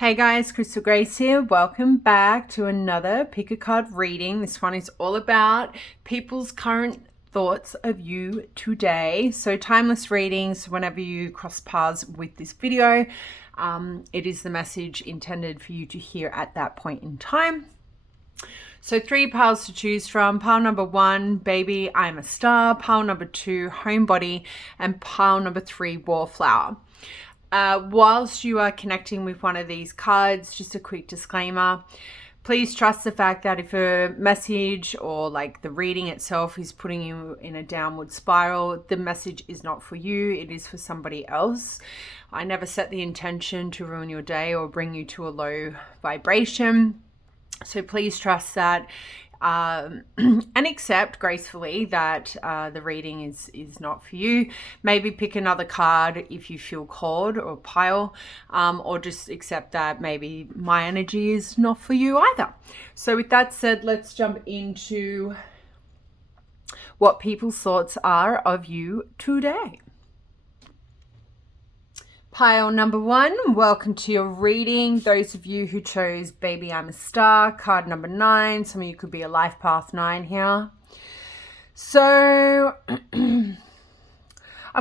Hey guys, Crystal Grace here. Welcome back to another pick a card reading. This one is all about people's current thoughts of you today. So timeless readings, whenever you cross paths with this video, it is the message intended for you to hear at that point in time. So 3 piles to choose from. Pile number 1, Baby, I'm a Star. Pile number 2, Homebody. And pile number 3, Wallflower. Whilst you are connecting with one of these cards, just a quick disclaimer, please trust the fact that if a message or like the reading itself is putting you in a downward spiral, the message is not for you, it is for somebody else. I never set the intention to ruin your day or bring you to a low vibration. So please trust that and accept gracefully that the reading is not for you. Maybe pick another card if you feel called, or pile, or just accept that maybe my energy is not for you either. So with that said, let's jump into what people's thoughts are of you today. Pile number 1, welcome to your reading. Those of you who chose Baby I'm a Star, card number 9. Some of you could be a life path 9 here. So I'm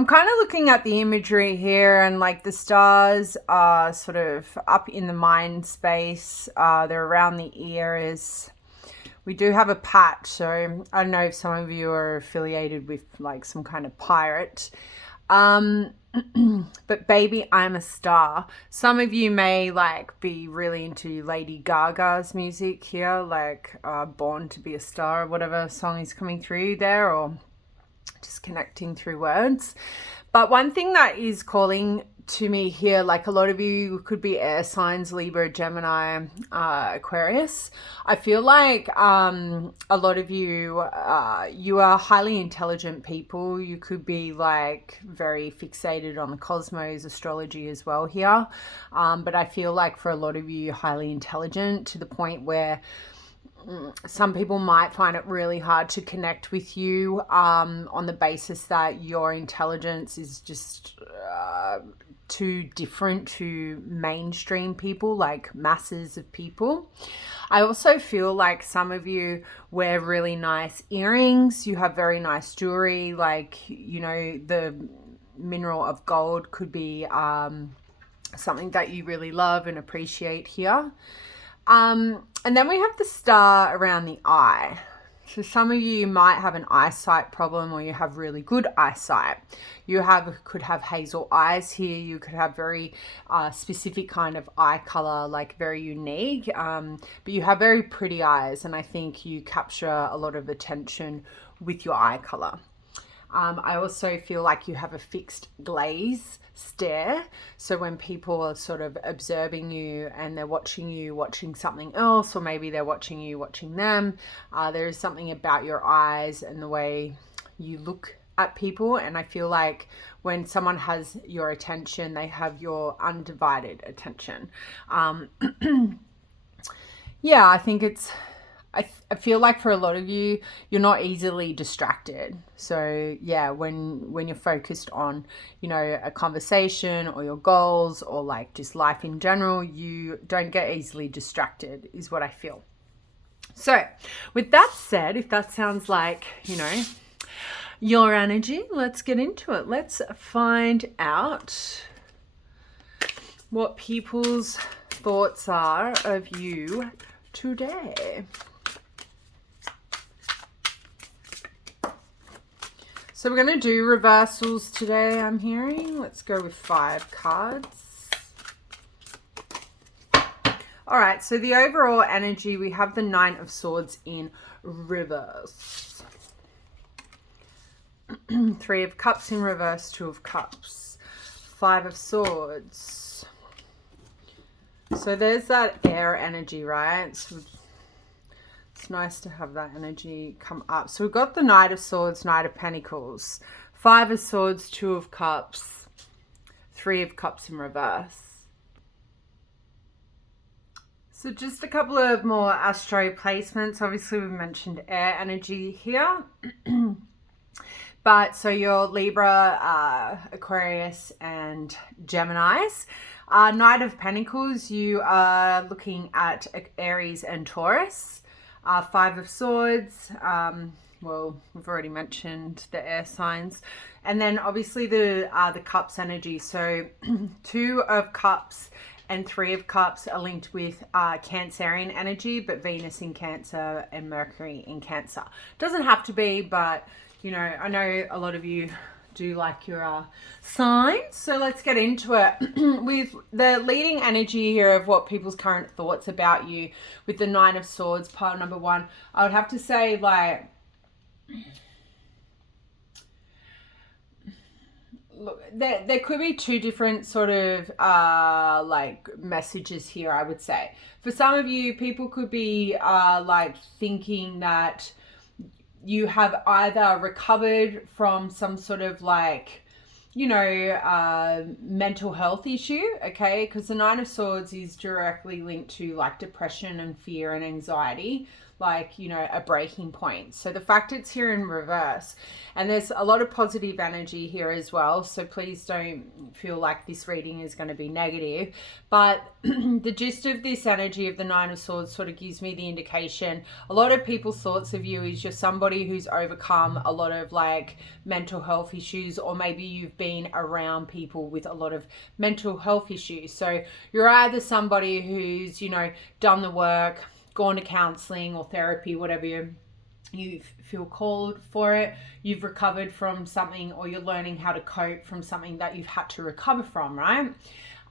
kind of looking at the imagery here, and like the stars are sort of up in the mind space. They're around the ears. We do have a patch, so I don't know if some of you are affiliated with like some kind of pirate. But Baby I'm a Star. Some of you may like be really into Lady Gaga's music here, like Born to be a Star or whatever song is coming through there, or just connecting through words. But one thing that is calling to me here, like a lot of you could be air signs, Libra, Gemini, Aquarius. I feel like a lot of you, you are highly intelligent people. You could be like very fixated on the cosmos, astrology as well here. But I feel like for a lot of you, you're highly intelligent to the point where some people might find it really hard to connect with you on the basis that your intelligence is just too different to mainstream people, like masses of people. I also feel like some of you wear really nice earrings. You have very nice jewelry, like, you know, the mineral of gold could be something that you really love and appreciate here. And then we have the star around the eye. So some of you might have an eyesight problem, or you have really good eyesight. You could have hazel eyes here. You could have very specific kind of eye color, like very unique. But you have very pretty eyes, and I think you capture a lot of attention with your eye color. I also feel like you have a fixed gaze stare. So when people are sort of observing you and they're watching you watching something else, or maybe they're watching you watching them, there is something about your eyes and the way you look at people. And I feel like when someone has your attention, they have your undivided attention. Yeah, I think it's... I feel like for a lot of you, you're not easily distracted. So yeah, when you're focused on, you know, a conversation or your goals or like just life in general, you don't get easily distracted, is what I feel. So with that said, if that sounds like, you know, your energy, let's get into it. Let's find out what people's thoughts are of you today. So we're going to do reversals today, I'm hearing. Let's go with 5 cards. All right, so the overall energy, we have the 9 of Swords in reverse. 3 of Cups in reverse, 2 of Cups. 5 of Swords. So there's that air energy, right? So it's nice to have that energy come up. So we've got the Knight of Swords, Knight of Pentacles, 5 of Swords, 2 of Cups, 3 of Cups in reverse. So just a couple of more astro placements. Obviously we've mentioned air energy here. But so your Libra, Aquarius, and Geminis. Knight of Pentacles, you are looking at Aries and Taurus. Five of Swords, well, we've already mentioned the air signs. And then obviously the Cups energy. So Two of Cups and Three of Cups are linked with Cancerian energy, but Venus in Cancer and Mercury in Cancer. Doesn't have to be, but you know, I know a lot of you do like your signs. So let's get into it with the leading energy here of what people's current thoughts about you with the Nine of Swords, pile number one. I would have to say, like, look, there could be two different sort of like messages here, I would say. For some of you, people could be like thinking that you have either recovered from some sort of like, you know, mental health issue, okay? Because the Nine of Swords is directly linked to like depression and fear and anxiety, like, you know, a breaking point. So the fact it's here in reverse, and there's a lot of positive energy here as well, so please don't feel like this reading is going to be negative, but the gist of this energy of the Nine of Swords sort of gives me the indication a lot of people's thoughts of you is you're somebody who's overcome a lot of like mental health issues, or maybe you've been around people with a lot of mental health issues. So you're either somebody who's, you know, done the work, gone to counseling or therapy, whatever you feel called for it, you've recovered from something, or you're learning how to cope from something that you've had to recover from, right?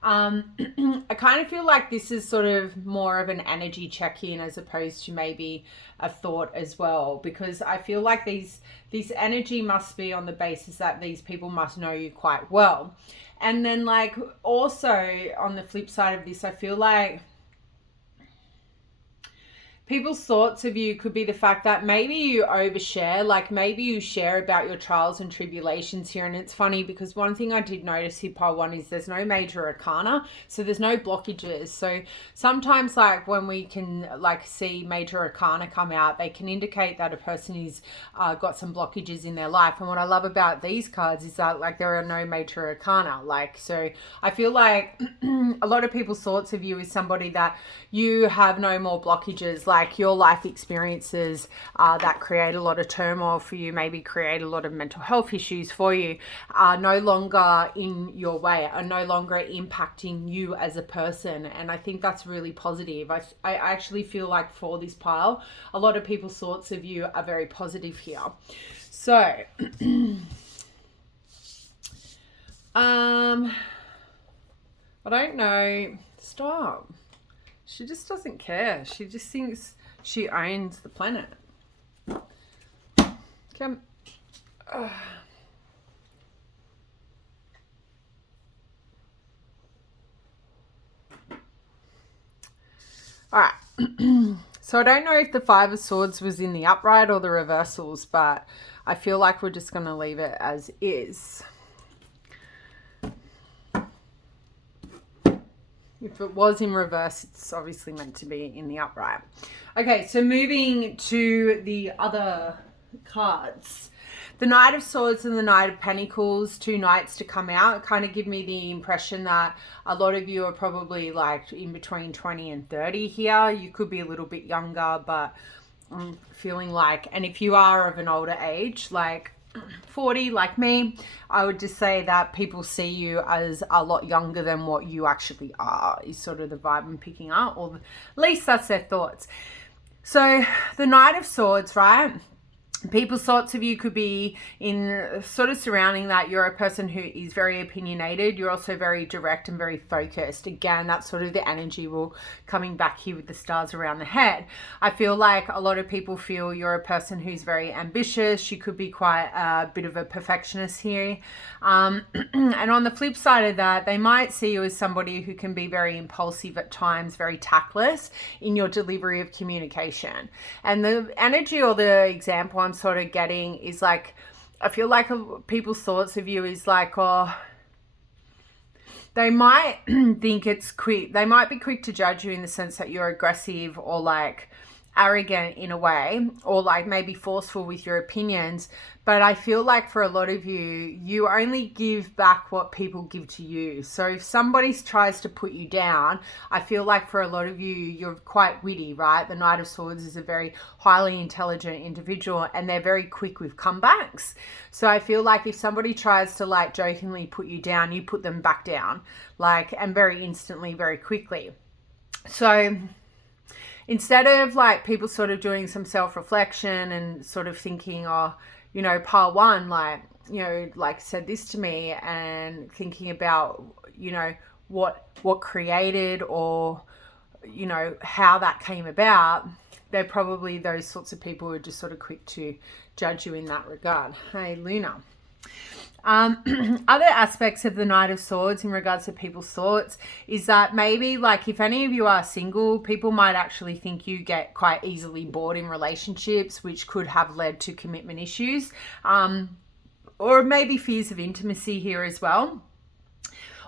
I kind of feel like this is sort of more of an energy check-in as opposed to maybe a thought as well, because I feel like this energy must be on the basis that these people must know you quite well. And then like also on the flip side of this, I feel like people's thoughts of you could be the fact that maybe you overshare, like maybe you share about your trials and tribulations here. And it's funny because one thing I did notice here, pile one, is there's no major arcana, so there's no blockages. So sometimes like when we can like see major arcana come out, they can indicate that a person is got some blockages in their life. And what I love about these cards is that like there are no major arcana. Like, so I feel like a lot of people's thoughts of you is somebody that you have no more blockages, like your life experiences that create a lot of turmoil for you, maybe create a lot of mental health issues for you, are no longer in your way, are no longer impacting you as a person. And I think that's really positive. I actually feel like for this pile, a lot of people's thoughts of you are very positive here. So, I don't know. Stop. She just doesn't care. She just thinks she owns the planet. Come. All right. So I don't know if the Five of Swords was in the upright or the reversals, but I feel like we're just going to leave it as is. If it was in reverse, it's obviously meant to be in the upright. Okay, so moving to the other cards. The Knight of Swords and the Knight of Pentacles, two knights to come out, kind of give me the impression that a lot of you are probably like in between 20 and 30 here. You could be a little bit younger, but I'm feeling like, and if you are of an older age, like 40 like me, I would just say that people see you as a lot younger than what you actually are, is sort of the vibe I'm picking up, or at least that's their thoughts. So the Knight of Swords, right? People's thoughts of you could be in sort of surrounding that you're a person who is very opinionated. You're also very direct and very focused. Again, that's sort of the energy will coming back here with the stars around the head. I feel like a lot of people feel you're a person who's very ambitious. You could be quite a bit of a perfectionist here. And on the flip side of that, they might see you as somebody who can be very impulsive at times, very tactless in your delivery of communication. And the energy or the example I'm sort of getting is like, I feel like people's thoughts of you is like, oh, they might think it's quick. They might be quick to judge you in the sense that you're aggressive or like arrogant in a way, or like maybe forceful with your opinions. But I feel like for a lot of you, you only give back what people give to you. So if somebody tries to put you down, I feel like for a lot of you, you're quite witty, right? The Knight of Swords is a very highly intelligent individual, and they're very quick with comebacks. So I feel like if somebody tries to like jokingly put you down, you put them back down, like, and very instantly, very quickly. So instead of like people sort of doing some self-reflection and sort of thinking, oh, you know, part one, like, you know, like said this to me, and thinking about, you know, what created, or, you know, how that came about, they're probably those sorts of people who are just sort of quick to judge you in that regard. Hey, Luna. Other aspects of the Knight of Swords in regards to people's thoughts is that maybe like if any of you are single, people might actually think you get quite easily bored in relationships, which could have led to commitment issues, or maybe fears of intimacy here as well.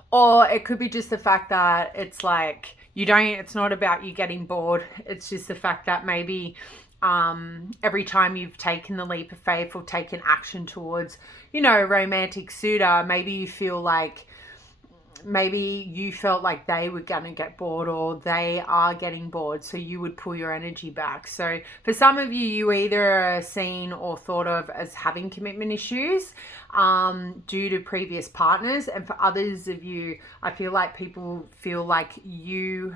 Or it could be just the fact that it's like it's not about you getting bored. It's just the fact that maybe every time you've taken the leap of faith or taken action towards, you know, a romantic suitor, maybe you feel like maybe you felt like they were going to get bored, or they are getting bored, so you would pull your energy back. So for some of you, you either are seen or thought of as having commitment issues due to previous partners, and for others of you, I feel like people feel like you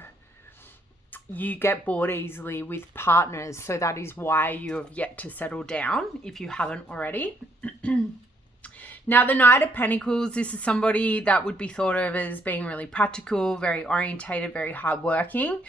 get bored easily with partners, so that is why you have yet to settle down if you haven't already. Now, the Knight of Pentacles, this is somebody that would be thought of as being really practical, very orientated, very hardworking,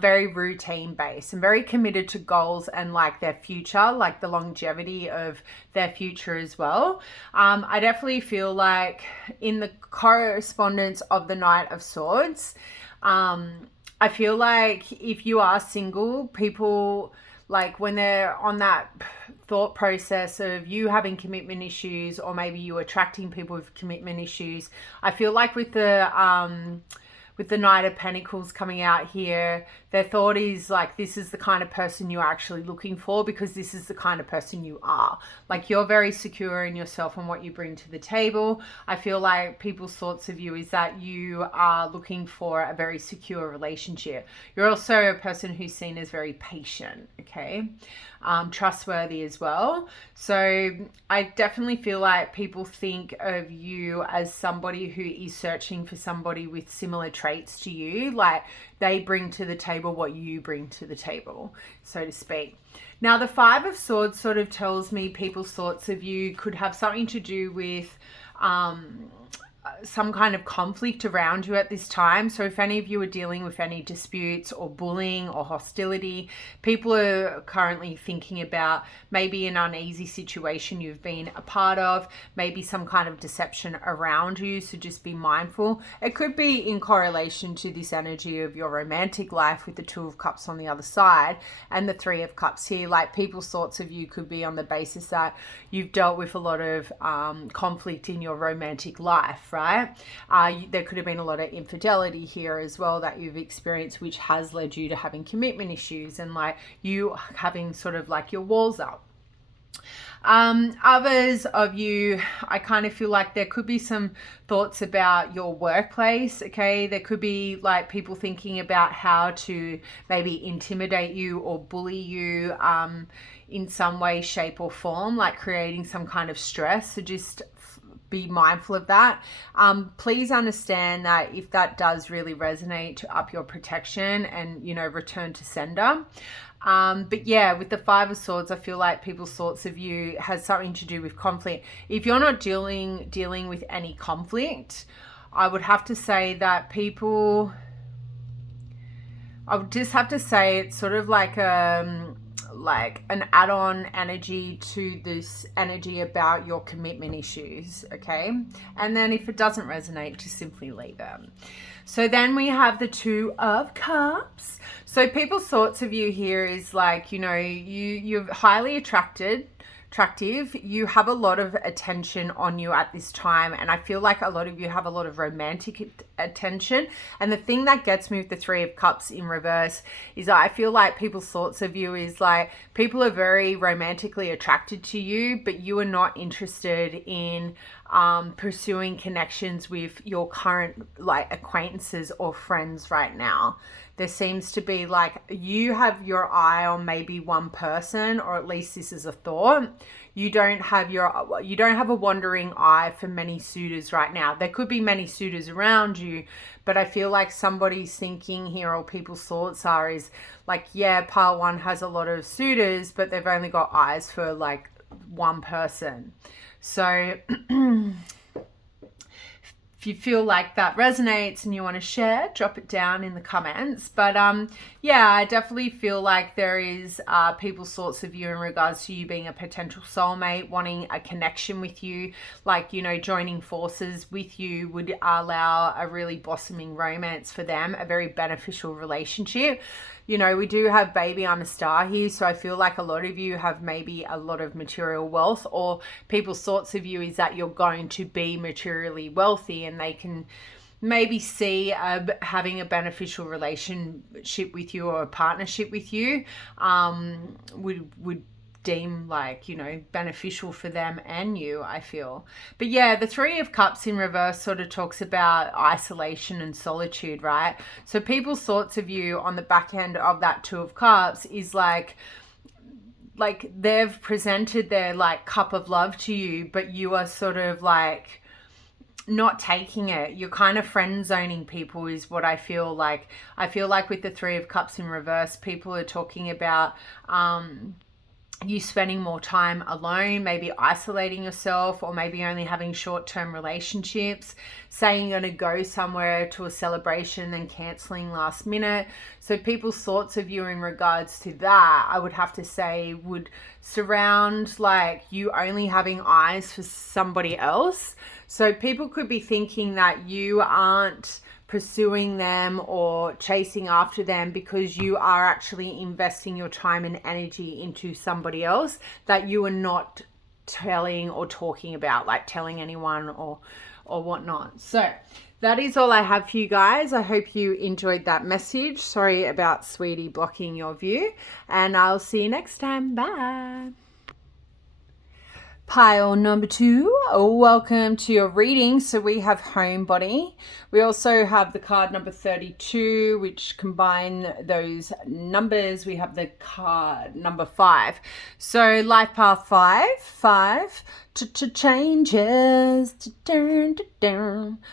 very routine based, and very committed to goals and like their future, like the longevity of their future as well. I definitely feel like in the correspondence of the Knight of Swords, I feel like if you are single, people, like when they're on that thought process of you having commitment issues, or maybe you attracting people with commitment issues, I feel like with the Knight of Pentacles coming out here, their thought is like, this is the kind of person you're actually looking for, because this is the kind of person you are. Like, you're very secure in yourself and what you bring to the table. I feel like people's thoughts of you is that you are looking for a very secure relationship. You're also a person who's seen as very patient, okay? Trustworthy as well. So I definitely feel like people think of you as somebody who is searching for somebody with similar traits to you, like they bring to the table what you bring to the table, so to speak. Now, the Five of Swords sort of tells me people's thoughts of you could have something to do with some kind of conflict around you at this time. So if any of you are dealing with any disputes or bullying or hostility, people are currently thinking about maybe an uneasy situation you've been a part of, maybe some kind of deception around you. So just be mindful. It could be in correlation to this energy of your romantic life with the Two of Cups on the other side and the Three of Cups here. Like, people's thoughts of you could be on the basis that you've dealt with a lot of conflict in your romantic life, right? There could have been a lot of infidelity here as well that you've experienced, which has led you to having commitment issues and like you having sort of like your walls up. Others of you, I kind of feel like there could be some thoughts about your workplace, okay? There could be like people thinking about how to maybe intimidate you or bully you in some way, shape or form, like creating some kind of stress. So just be mindful of that. Please understand that if that does really resonate, to up your protection and, you know, return to sender. But yeah, with the Five of Swords, I feel like people's thoughts of you has something to do with conflict. If you're not dealing with any conflict, I would have to say that I would just have to say it's sort of like an add-on energy to this energy about your commitment issues, okay? And then if it doesn't resonate, just simply leave it. So then we have the Two of Cups. So people's thoughts of you here is like, you know, you're highly attractive. You have a lot of attention on you at this time, and I feel like a lot of you have a lot of romantic attention. And the thing that gets me with the Three of Cups in reverse is I feel like people's thoughts of you is like people are very romantically attracted to you, but you are not interested in pursuing connections with your current like acquaintances or friends right now. There seems to be like you have your eye on maybe one person, or at least this is a thought. You don't have a wandering eye for many suitors right now. There could be many suitors around you, but I feel like somebody's thinking here, or people's thoughts are, is like, yeah, pile one has a lot of suitors, but they've only got eyes for like one person. So if you feel like that resonates and you want to share, drop it down in the comments. But yeah, I definitely feel like there is people's thoughts of you in regards to you being a potential soulmate, wanting a connection with you, like, you know, joining forces with you would allow a really blossoming romance for them, a very beneficial relationship. You know, we do have baby, I'm a star here. So I feel like a lot of you have maybe a lot of material wealth, or people's thoughts of you is that you're going to be materially wealthy, and they can maybe see having a beneficial relationship with you or a partnership with you would deem like, you know, beneficial for them and you, I feel. But yeah, the Three of Cups in reverse sort of talks about isolation and solitude, right? So people's thoughts of you on the back end of that Two of Cups is like they've presented their like cup of love to you, but you are sort of like not taking it. You're kind of friend zoning people is what I feel like. I feel like with the Three of Cups in reverse, people are talking about you spending more time alone, maybe isolating yourself, or maybe only having short-term relationships, saying you're going to go somewhere to a celebration and canceling last minute. So people's thoughts of you in regards to that, I would have to say, would surround like you only having eyes for somebody else. So people could be thinking that you aren't pursuing them or chasing after them because you are actually investing your time and energy into somebody else that you are not telling or talking about, like telling anyone or whatnot. So that is all I have for you guys. I hope you enjoyed that message. Sorry about Sweetie blocking your view, and I'll see you next time. Bye. Pile number 2, welcome to your reading. So we have Homebody. We also have the card number 32, which combine those numbers. We have the card number 5. So life path 5 changes.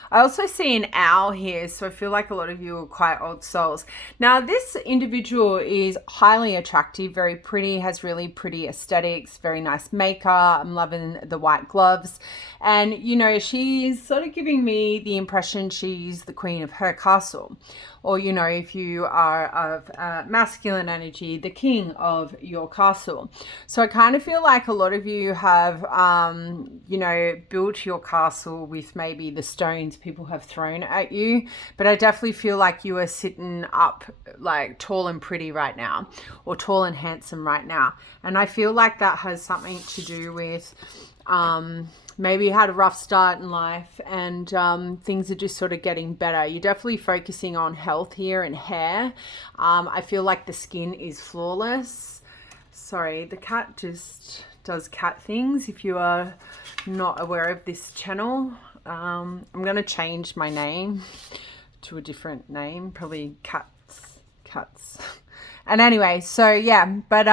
I also see an owl here, so I feel like a lot of you are quite old souls. Now, this individual is highly attractive, very pretty, has really pretty aesthetics, very nice makeup. I'm loving the white gloves. And, you know, she's sort of giving me the impression she's the queen of her castle. Or, you know, if you are of masculine energy, the king of your castle. So I kind of feel like a lot of you have, you know, built your castle with maybe the stones people have thrown at you. But I definitely feel like you are sitting up like tall and pretty right now, or tall and handsome right now. And I feel like that has something to do with maybe you had a rough start in life and things are just sort of getting better. You're definitely focusing on health here and hair. I feel like the skin is flawless. Sorry, the cat just does cat things. If you are not aware of this channel, I'm going to change my name to a different name, probably cats. And anyway, so yeah, but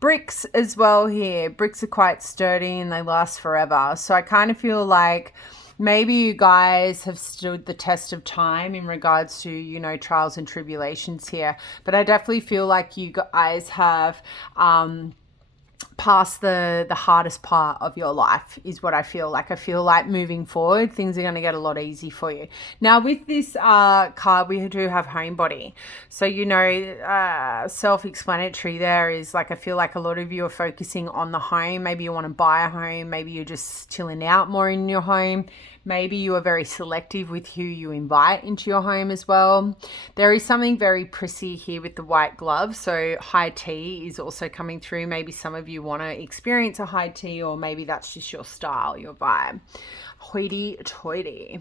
bricks as well here. Bricks are quite sturdy and they last forever. So I kind of feel like maybe you guys have stood the test of time in regards to, you know, trials and tribulations here. But I definitely feel like you guys have past the hardest part of your life is what I feel like. I feel like moving forward, things are going to get a lot easy for you. Now with this card, we do have Homebody. So, you know, self-explanatory there is like, I feel like a lot of you are focusing on the home. Maybe you want to buy a home. Maybe you're just chilling out more in your home. Maybe you are very selective with who you invite into your home as well. There is something very prissy here with the white glove. So high tea is also coming through. Maybe some of you want to experience a high tea, or maybe that's just your style, your vibe. Hoity toity.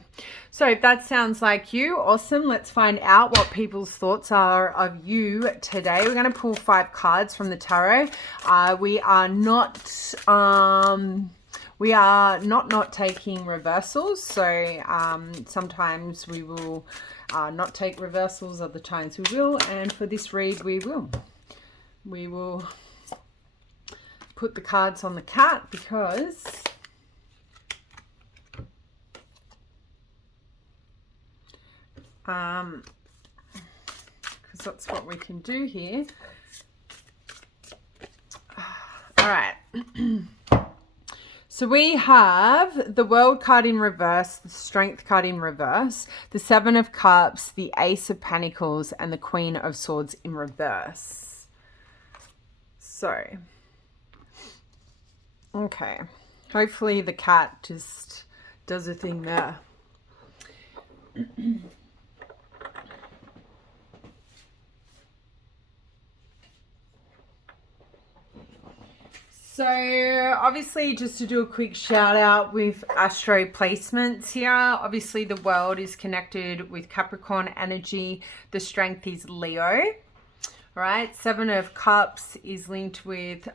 So if that sounds like you, awesome. Let's find out what people's thoughts are of you today. We're going to pull 5 cards from the tarot. We are not taking reversals. So sometimes we will not take reversals, other times we will. And for this read, we will. We will put the cards on the cat because that's what we can do here. All right. So we have the World card in reverse, the Strength card in reverse, the 7 of Cups, the Ace of Pentacles, and the Queen of Swords in reverse. So, okay. Hopefully the cat just does a thing there. So obviously, just to do a quick shout out with astro placements here, obviously the World is connected with Capricorn energy. The Strength is Leo. All right, 7 of Cups is linked with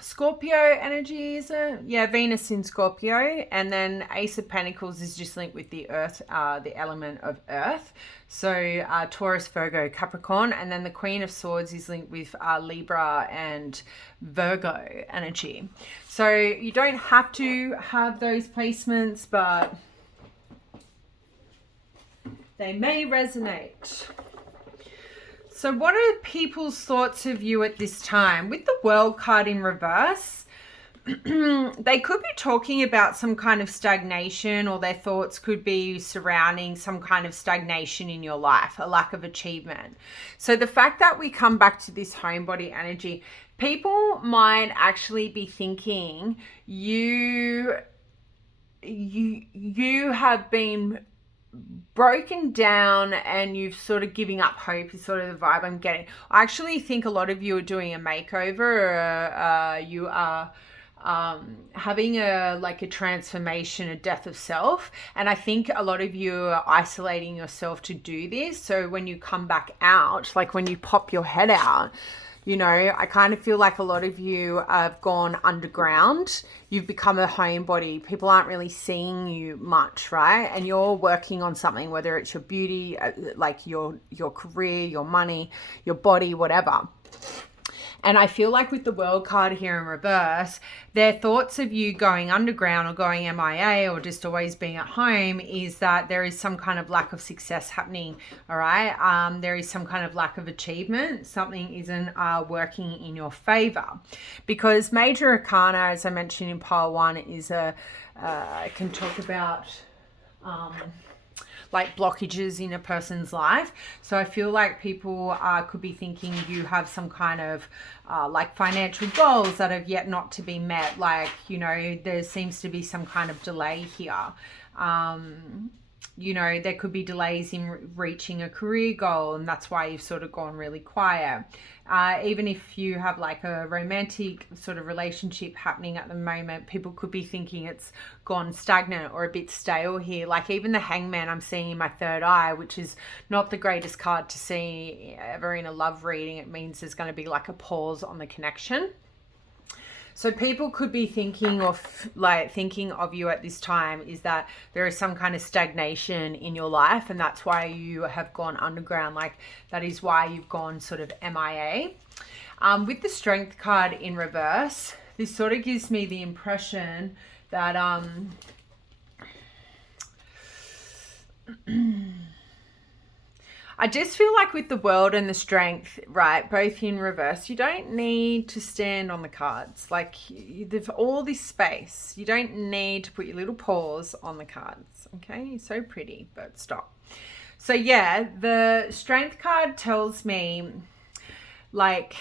Scorpio energy, is it? Yeah, Venus in Scorpio. And then Ace of Pentacles is just linked with the Earth, the element of Earth. So Taurus, Virgo, Capricorn. And then the Queen of Swords is linked with Libra and Virgo energy. So you don't have to have those placements, but they may resonate. So what are people's thoughts of you at this time? With the World card in reverse, they could be talking about some kind of stagnation, or their thoughts could be surrounding some kind of stagnation in your life, a lack of achievement. So the fact that we come back to this homebody energy, people might actually be thinking you have been broken down and you've sort of giving up hope is sort of the vibe I'm getting. I actually think a lot of you are doing a makeover, or you are having a transformation, a death of self, and I think a lot of you are isolating yourself to do this. So when you come back out, like when you pop your head out, you know, I kind of feel like a lot of you have gone underground. You've become a homebody. People aren't really seeing you much, right? And you're working on something, whether it's your beauty, like your career, your money, your body, whatever. And I feel like with the World card here in reverse, their thoughts of you going underground or going MIA or just always being at home is that there is some kind of lack of success happening, all right? There is some kind of lack of achievement. Something isn't working in your favor. Because Major Arcana, as I mentioned in pile 1, is can talk about like blockages in a person's life. So I feel like people could be thinking you have some kind of like financial goals that have yet not to be met. Like, you know, there seems to be some kind of delay here. You know, there could be delays in reaching a career goal, and that's why you've sort of gone really quiet. Even if you have like a romantic sort of relationship happening at the moment, people could be thinking it's gone stagnant or a bit stale here. Like even the Hangman I'm seeing in my third eye, which is not the greatest card to see ever in a love reading. It means there's going to be like a pause on the connection. So people could be thinking of you at this time is that there is some kind of stagnation in your life, and that's why you have gone underground. Like that is why you've gone sort of MIA. With the Strength card in reverse, this sort of gives me the impression that I just feel like with the World and the Strength, right, both in reverse, you don't need to stand on the cards. Like, there's all this space. You don't need to put your little paws on the cards, okay? You're so pretty, but stop. So, yeah, the Strength card tells me, like,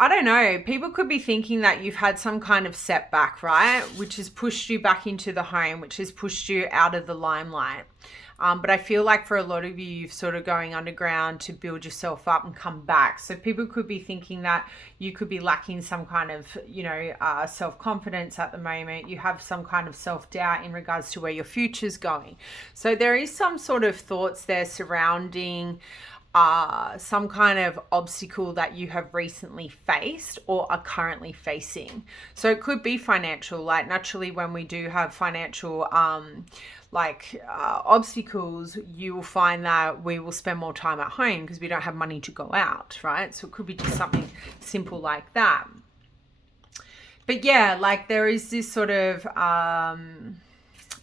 I don't know. People could be thinking that you've had some kind of setback, right? Which has pushed you back into the home, which has pushed you out of the limelight. But I feel like for a lot of you, you've sort of going underground to build yourself up and come back. So people could be thinking that you could be lacking some kind of, self-confidence at the moment. You have some kind of self-doubt in regards to where your future's going. So there is some sort of thoughts there surrounding some kind of obstacle that you have recently faced or are currently facing. So it could be financial. Like naturally, when we do have financial obstacles, you will find that we will spend more time at home because we don't have money to go out, right? So it could be just something simple like that. But yeah, like there is this sort of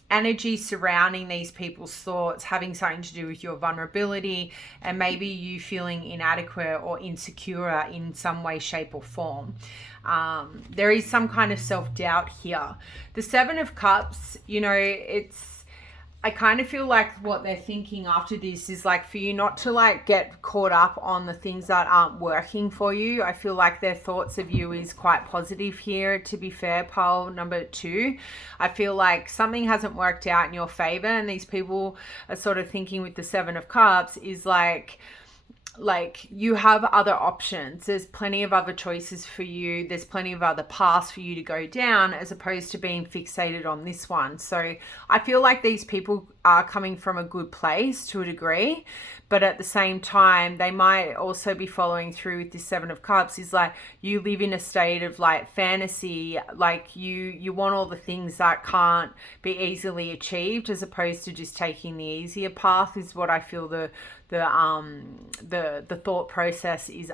energy surrounding these people's thoughts having something to do with your vulnerability and maybe you feeling inadequate or insecure in some way, shape or form. There is some kind of self-doubt here. The Seven of Cups, I kind of feel like what they're thinking after this is like for you not to like get caught up on the things that aren't working for you. I feel like their thoughts of you is quite positive here, to be fair, pile number 2. I feel like something hasn't worked out in your favor and these people are sort of thinking with the Seven of Cups is like you have other options. There's plenty of other choices for you. There's plenty of other paths for you to go down as opposed to being fixated on this one. So I feel like these people are coming from a good place to a degree, but at the same time, they might also be following through with this Seven of Cups is like you live in a state of like fantasy, like you want all the things that can't be easily achieved as opposed to just taking the easier path is what I feel the thought process is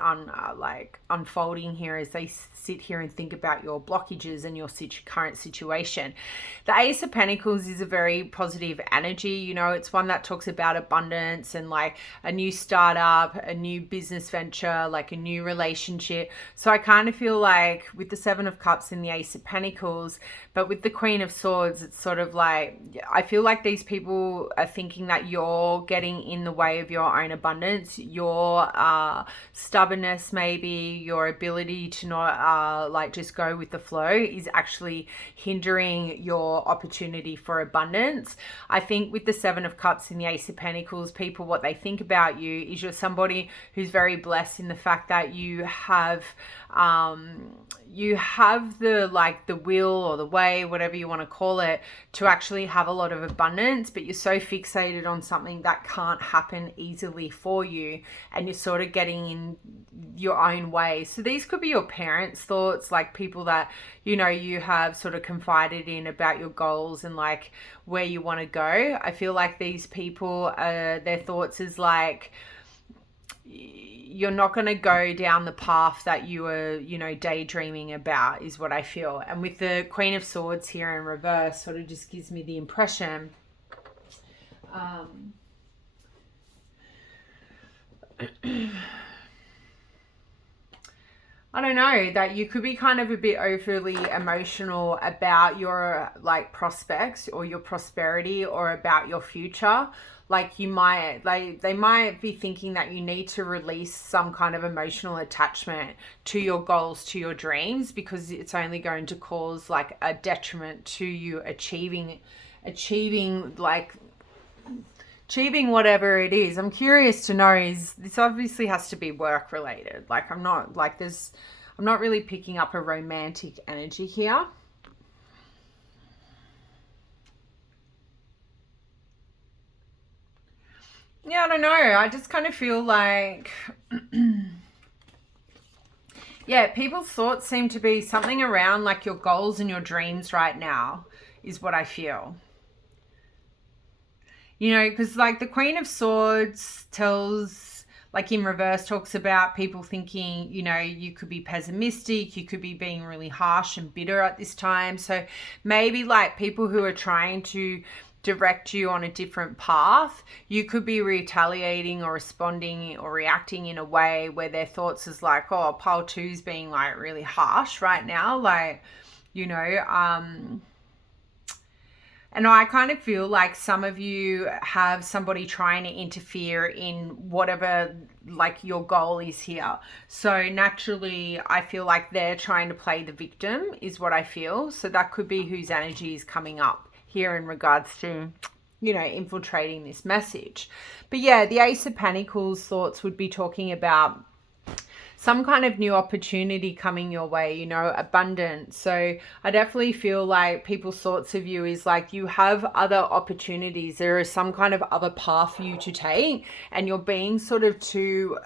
unfolding here as they sit here and think about your blockages and your current situation. The Ace of Pentacles is a very positive energy. It's one that talks about abundance and like a new startup, a new business venture, like a new relationship. So I kind of feel like with the Seven of Cups and the Ace of Pentacles, but with the Queen of Swords, it's sort of like, I feel like these people are thinking that you're getting in the way of your own abundance, your stubbornness, maybe your ability to not just go with the flow is actually hindering your opportunity for abundance. I think with the Seven of Cups and the Ace of Pentacles, people, what they think about you is you're somebody who's very blessed in the fact that you have the will or the way, whatever you want to call it, to actually have a lot of abundance, but you're so fixated on something that can't happen easily for you and you're sort of getting in your own way. So these could be your parents' thoughts, like people that you have sort of confided in about your goals and like where you want to go. I feel like these people, their thoughts is like you're not going to go down the path that you were, daydreaming about is what I feel. And with the Queen of Swords here in reverse, sort of just gives me the impression I don't know, that you could be kind of a bit overly emotional about your like prospects or your prosperity or about your future. Like they might be thinking that you need to release some kind of emotional attachment to your goals, to your dreams, because it's only going to cause like a detriment to you achieving whatever it is. I'm curious to know, is this obviously has to be work related. Like I'm not really picking up a romantic energy here. Yeah, I don't know. I just kind of feel like yeah, people's thoughts seem to be something around like your goals and your dreams right now is what I feel. Because like the Queen of Swords tells, like in reverse, talks about people thinking, you could be pessimistic, you could be being really harsh and bitter at this time. So maybe like people who are trying to direct you on a different path, you could be retaliating or responding or reacting in a way where their thoughts is like, oh, pile 2's being like really harsh right now. Like, And I kind of feel like some of you have somebody trying to interfere in whatever like your goal is here. So naturally, I feel like they're trying to play the victim is what I feel. So that could be whose energy is coming up here in regards to, you know, infiltrating this message. But yeah, the Ace of Pentacles thoughts would be talking about some kind of new opportunity coming your way, you know, abundance. So I definitely feel like people's thoughts of you is like you have other opportunities. There is some kind of other path for you to take, and you're being sort of too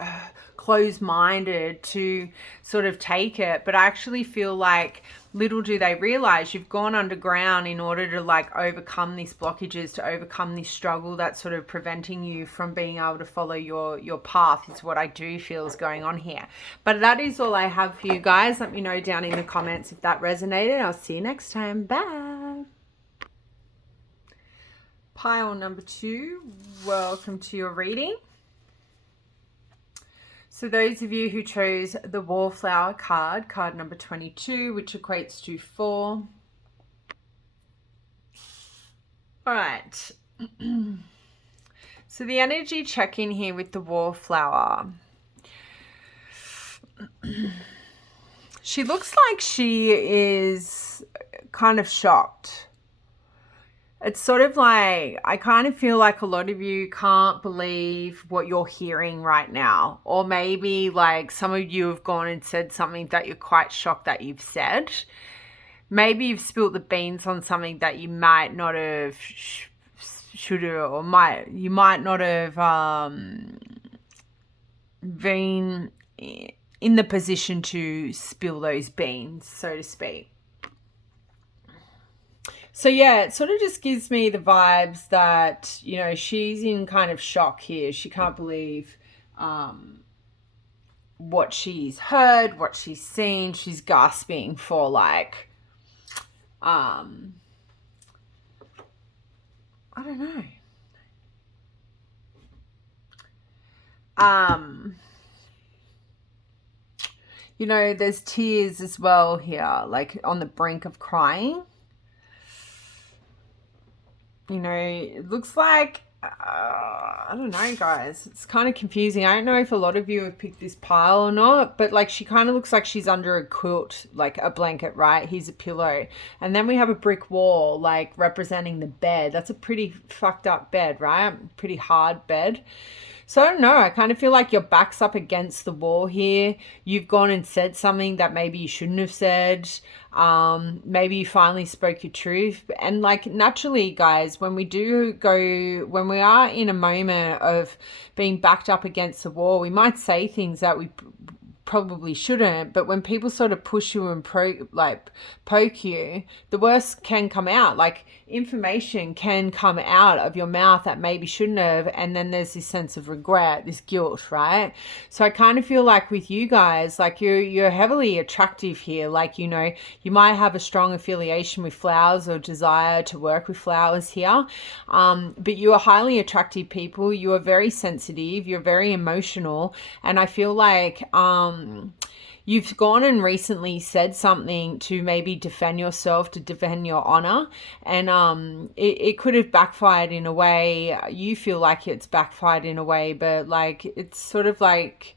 closed-minded to sort of take it. But I actually feel like little do they realize you've gone underground in order to like overcome these blockages, to overcome this struggle that's sort of preventing you from being able to follow your path is what I do feel is going on here. But that is all I have for you guys. Let me know down in the comments if that resonated. I'll see you next time. Bye. Pile number 2, welcome to your reading. So those of you who chose the Wallflower card, card number 22, which equates to 4. All right. So the energy check-in here with the Wallflower. She looks like she is kind of shocked. It's sort of like, I kind of feel like a lot of you can't believe what you're hearing right now. Or maybe like some of you have gone and said something that you're quite shocked that you've said. Maybe you've spilled the beans on something that you might not have should have, or you might not have been in the position to spill those beans, so to speak. So yeah, it sort of just gives me the vibes that, you know, she's in kind of shock here. She can't believe what she's heard, what she's seen. She's gasping for like, I don't know. You know, there's tears as well here, like on the brink of crying. You know, it looks like, I don't know, guys. It's kind of confusing. I don't know if a lot of you have picked this pile or not, but like she kind of looks like she's under a quilt, like a blanket, right? Here's a pillow. And then we have a brick wall, like representing the bed. That's a pretty fucked up bed, right? Pretty hard bed. So I don't know, I kind of feel like your back's up against the wall here. You've gone and said something that maybe you shouldn't have said. Maybe you finally spoke your truth. And like naturally, guys, when we are in a moment of being backed up against the wall, we might say things that we probably shouldn't, but when people sort of push you and poke you, the worst can come out. Like information can come out of your mouth that maybe shouldn't have, and then there's this sense of regret, this guilt, right? So I kind of feel like with you guys, like you're heavily attractive here. Like, you know, you might have a strong affiliation with flowers or desire to work with flowers here, but you are highly attractive people. You are very sensitive, you're very emotional, and I feel like you've gone and recently said something to maybe defend yourself, to defend your honor, and it could have backfired in a way. You feel like it's backfired in a way, but like it's sort of like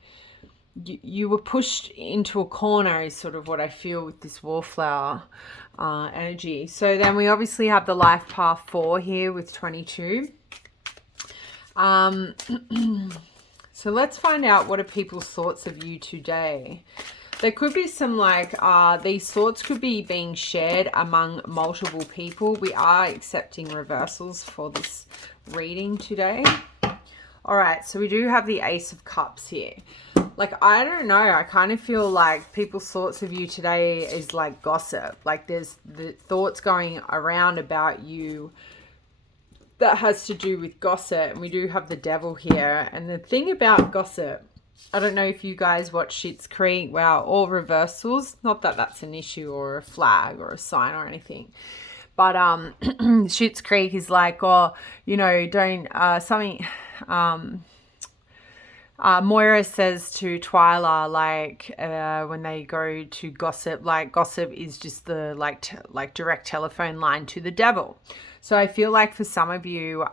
you were pushed into a corner is sort of what I feel with this wallflower energy. So then we obviously have the life path 4 here with 22. So let's find out what are people's thoughts of you today. There could be some like, these thoughts could be being shared among multiple people. We are accepting reversals for this reading today. All right, so we do have the Ace of Cups here. Like, I don't know, I kind of feel like people's thoughts of you today is like gossip. Like there's the thoughts going around about you that has to do with gossip, and we do have the Devil here. And the thing about gossip, I don't know if you guys watch Schitt's Creek. Wow, all reversals. Not that that's an issue or a flag or a sign or anything, but Schitt's Creek is like, oh, you know, don't something Moira says to Twyla, like, when they go to gossip, like, gossip is just the, like direct telephone line to the devil. So I feel like for some of you,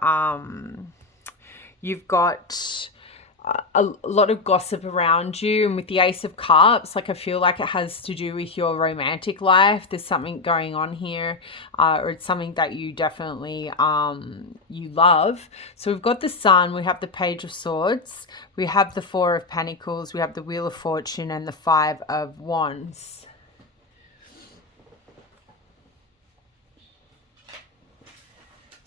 you've got a lot of gossip around you, and with the Ace of Cups, like, I feel like it has to do with your romantic life. There's something going on here, or it's something that you definitely you love. So we've got the Sun, we have the Page of Swords, we have the Four of Pentacles, we have the Wheel of Fortune, and the Five of Wands.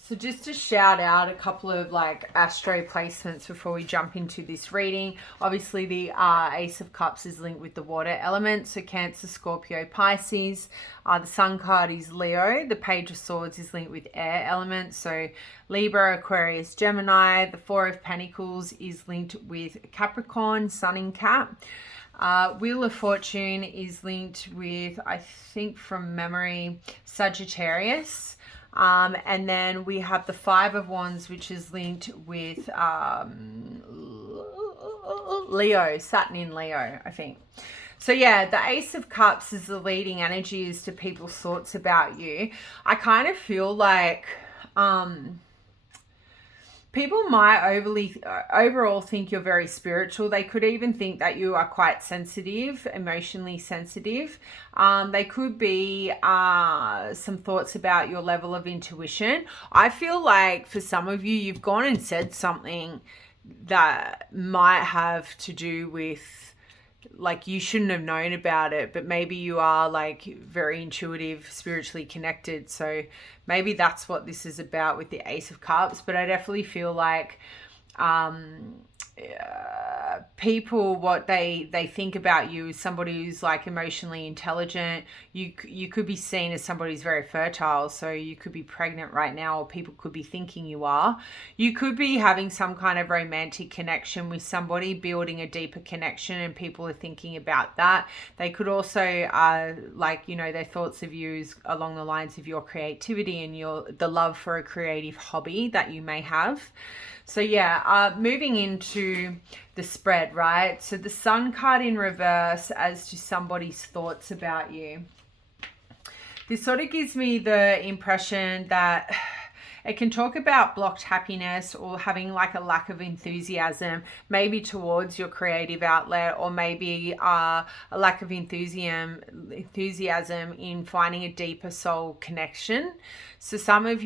So just to shout out a couple of like astro placements before we jump into this reading. Obviously the Ace of Cups is linked with the water element, so Cancer, Scorpio, Pisces. The Sun card is Leo. The Page of Swords is linked with air element, so Libra, Aquarius, Gemini. The Four of Pentacles is linked with Capricorn, Sun in Cap. Wheel of Fortune is linked with, I think from memory, Sagittarius. And then we have the Five of Wands, which is linked with Leo, Saturn in Leo, I think. So yeah, the Ace of Cups is the leading energy as to people's thoughts about you. I kind of feel like people might overall think you're very spiritual. They could even think that you are quite sensitive, emotionally sensitive. They could be some thoughts about your level of intuition. I feel like for some of you, you've gone and said something that might have to do with, like, you shouldn't have known about it, but maybe you are like very intuitive, spiritually connected. So maybe that's what this is about with the Ace of Cups. But I definitely feel like people, what they think about you is somebody who's like emotionally intelligent. You could be seen as somebody who's very fertile, so you could be pregnant right now, or people could be thinking you are. You could be having some kind of romantic connection with somebody, building a deeper connection, and people are thinking about that. They could also like, you know, their thoughts of you is along the lines of your creativity and the love for a creative hobby that you may have. So yeah, moving into the spread, right? So the Sun card in reverse as to somebody's thoughts about you. This sort of gives me the impression that it can talk about blocked happiness or having like a lack of enthusiasm, maybe towards your creative outlet, or maybe a lack of enthusiasm in finding a deeper soul connection. So some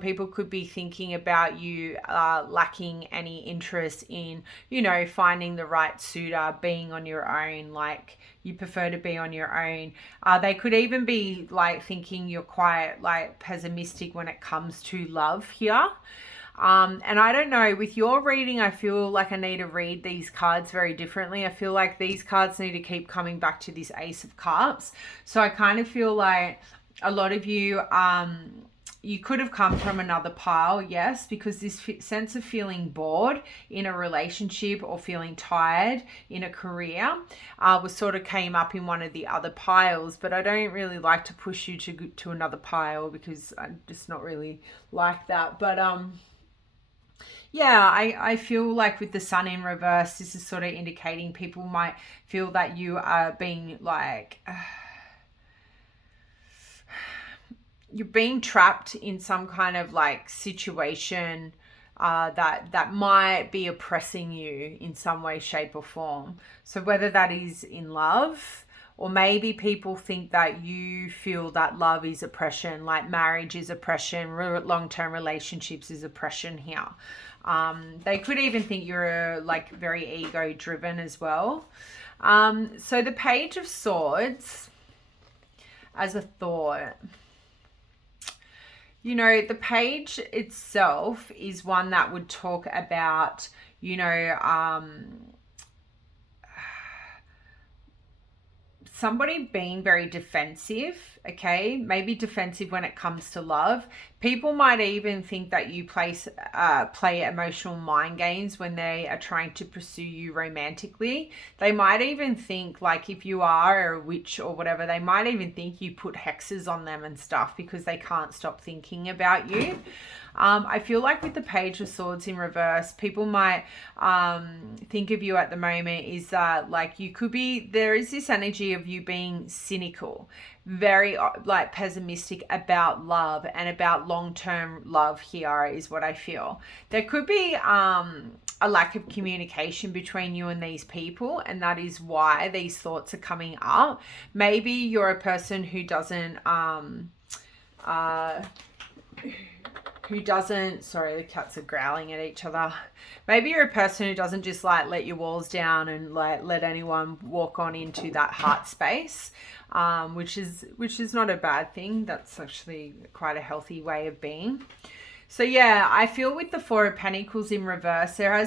people could be thinking about you lacking any interest in, you know, finding the right suitor, being on your own, like you prefer to be on your own. They could even be like thinking you're quite like pessimistic when it comes to love here. And I don't know, with your reading, I feel like I need to read these cards very differently. I feel like these cards need to keep coming back to this Ace of Cups. So I kind of feel like a lot of you, you could have come from another pile, yes, because this sense of feeling bored in a relationship or feeling tired in a career was sort of came up in one of the other piles. But I don't really like to push you to another pile because I'm just not really like that. But yeah, I feel like with the Sun in reverse, this is sort of indicating people might feel that you are being like... you're being trapped in some kind of like situation that might be oppressing you in some way, shape or form. So whether that is in love, or maybe people think that you feel that love is oppression, like marriage is oppression, long-term relationships is oppression here. They could even think you're like very ego driven as well. So the Page of Swords as a thought, you know, the page itself is one that would talk about, you know, somebody being very defensive, okay? Maybe defensive when it comes to love. People might even think that you play emotional mind games when they are trying to pursue you romantically. They might even think, like, if you are a witch or whatever, they might even think you put hexes on them and stuff because they can't stop thinking about you. I feel like with the Page of Swords in reverse, people might think of you at the moment is that like you could be, there is this energy of you being cynical, very like pessimistic about love and about long-term love here is what I feel. There could be a lack of communication between you and these people, and that is why these thoughts are coming up. Maybe you're a person who doesn't sorry, the cats are growling at each other. Maybe you're a person who doesn't just like let your walls down and like let anyone walk on into that heart space, which is not a bad thing. That's actually quite a healthy way of being. So yeah, I feel with the Four of Pentacles in reverse, there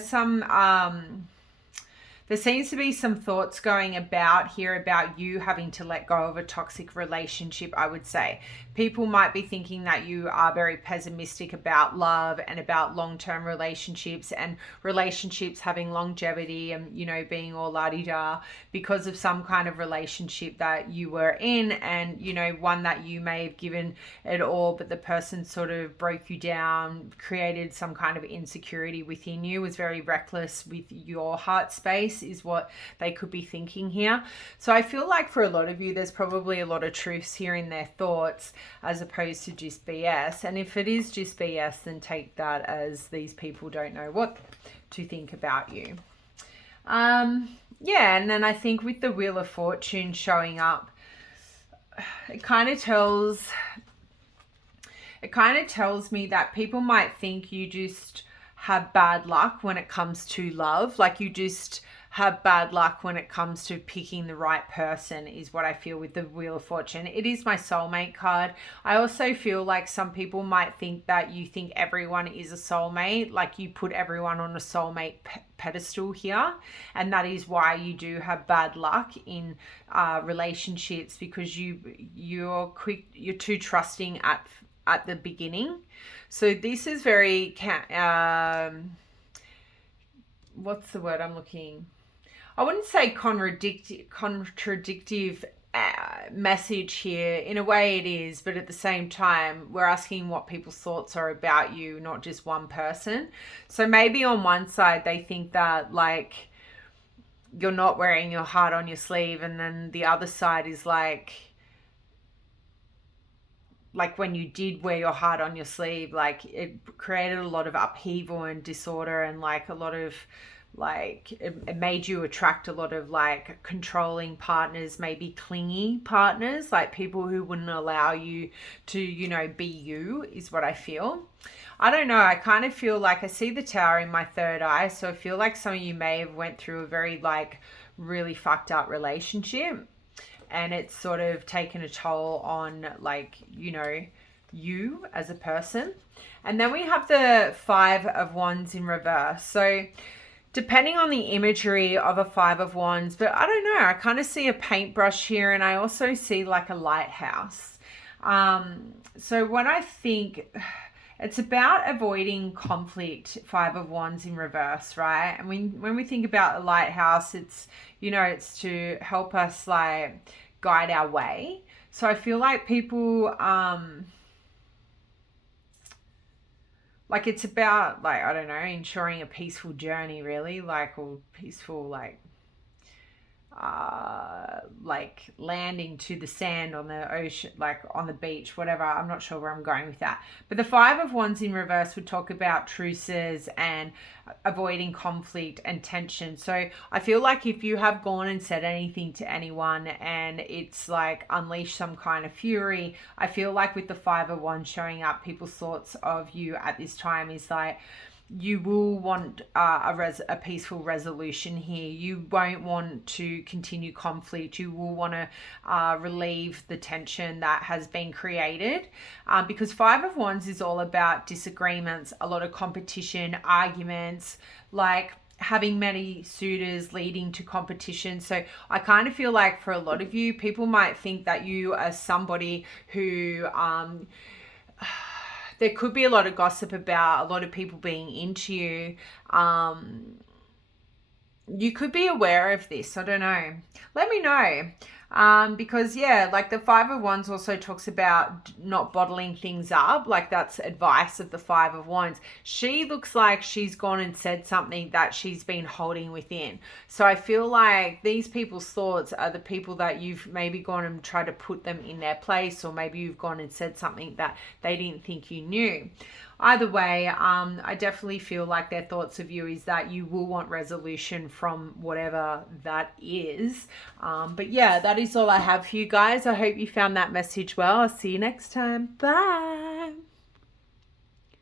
seems to be some thoughts going about here about you having to let go of a toxic relationship, I would say. People might be thinking that you are very pessimistic about love and about long-term relationships and relationships having longevity and, you know, being all la-di-da because of some kind of relationship that you were in, and, you know, one that you may have given it all, but the person sort of broke you down, created some kind of insecurity within you, was very reckless with your heart space, is what they could be thinking here. So I feel like for a lot of you, there's probably a lot of truths here in their thoughts as opposed to just BS. And if it is just BS, then take that as these people don't know what to think about you. Yeah, and then I think with the Wheel of Fortune showing up, it kind of tells me that people might think you just have bad luck when it comes to love. Like you just have bad luck when it comes to picking the right person is what I feel with the Wheel of Fortune. It is my soulmate card. I also feel like some people might think that you think everyone is a soulmate, like you put everyone on a soulmate pedestal here, and that is why you do have bad luck in relationships, because you're too trusting at the beginning. So this is very what's the word I'm looking? I wouldn't say contradictive message here. In a way it is, but at the same time, we're asking what people's thoughts are about you, not just one person. So maybe on one side, they think that like you're not wearing your heart on your sleeve, and then the other side is like when you did wear your heart on your sleeve, like it created a lot of upheaval and disorder, and like a lot of like it made you attract a lot of like controlling partners, maybe clingy partners, like people who wouldn't allow you to, you know, be you, is what I feel. I don't know, I kind of feel like I see the Tower in my third eye, so I feel like some of you may have went through a very like really fucked up relationship, and it's sort of taken a toll on like, you know, you as a person. And then we have the Five of Wands in reverse. So depending on the imagery of a Five of Wands, but I don't know, I kind of see a paintbrush here, and I also see like a lighthouse. So when I think it's about avoiding conflict, Five of Wands in reverse, right? And when we think about a lighthouse, it's, you know, it's to help us like guide our way. So I feel like people, like it's about like, I don't know, ensuring a peaceful journey really, like, or peaceful like landing to the sand on the ocean, like on the beach, whatever. I'm not sure where I'm going with that. But the Five of Wands in reverse would talk about truces and avoiding conflict and tension. So I feel like if you have gone and said anything to anyone and it's like unleashed some kind of fury, I feel like with the Five of Wands showing up, people's thoughts of you at this time is like, you will want a peaceful resolution here. You won't want to continue conflict. You will want to relieve the tension that has been created, because Five of Wands is all about disagreements, a lot of competition, arguments, like having many suitors leading to competition. So I kind of feel like for a lot of you, people might think that you are somebody who there could be a lot of gossip about a lot of people being into you. You could be aware of this. I don't know. Let me know. Because yeah, like the Five of Wands also talks about not bottling things up. Like that's advice of the Five of Wands. She looks like she's gone and said something that she's been holding within. So I feel like these people's thoughts are the people that you've maybe gone and tried to put them in their place, or maybe you've gone and said something that they didn't think you knew. Either way, I definitely feel like their thoughts of you is that you will want resolution from whatever that is. But yeah, that is all I have for you guys. I hope you found that message well. I'll see you next time. Bye.